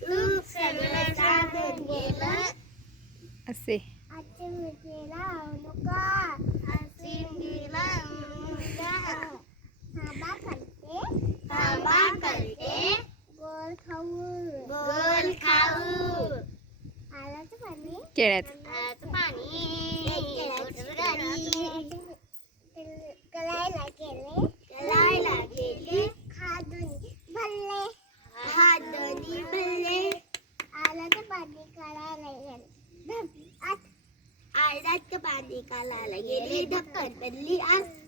तूप सगळं सांगून गेलं असे थांबा करते गोल खाऊ केळ्याचं पाणी कलायला गेले हात दोन्ही भरले आलाचं पाणी काढायला गेले ढक्कन बनली आज